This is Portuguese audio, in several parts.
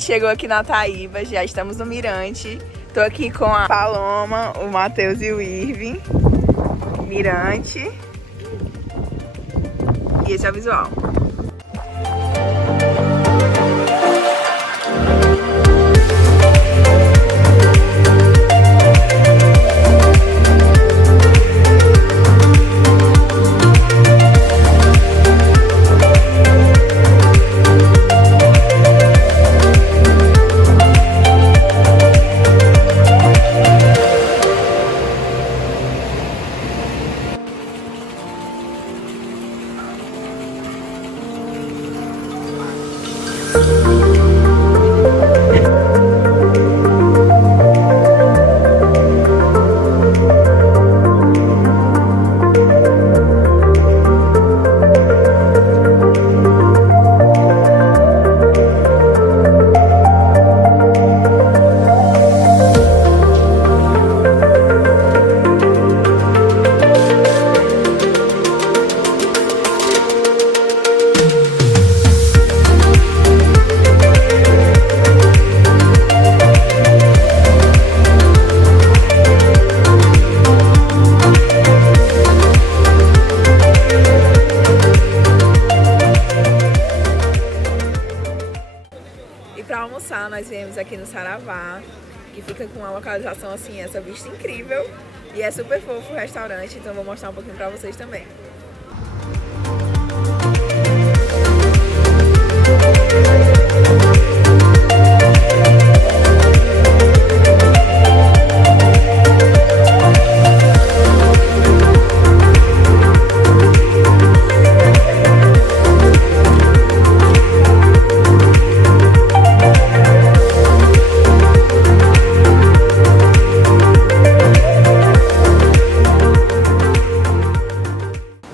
gente chegou aqui na Taíba, já estamos no Mirante. Tô aqui com a Paloma, o Matheus e o Irving. Mirante. E esse é o visual. Nós viemos aqui no Saravah, que fica com uma localização assim, essa vista incrível, e é super fofo o restaurante, então vou mostrar um pouquinho pra vocês também.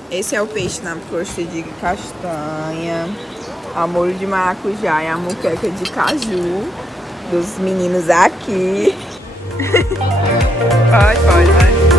Esse é o peixe na coxa de castanha, a molho de maracujá e a moqueca de caju dos meninos aqui. Pode, vai.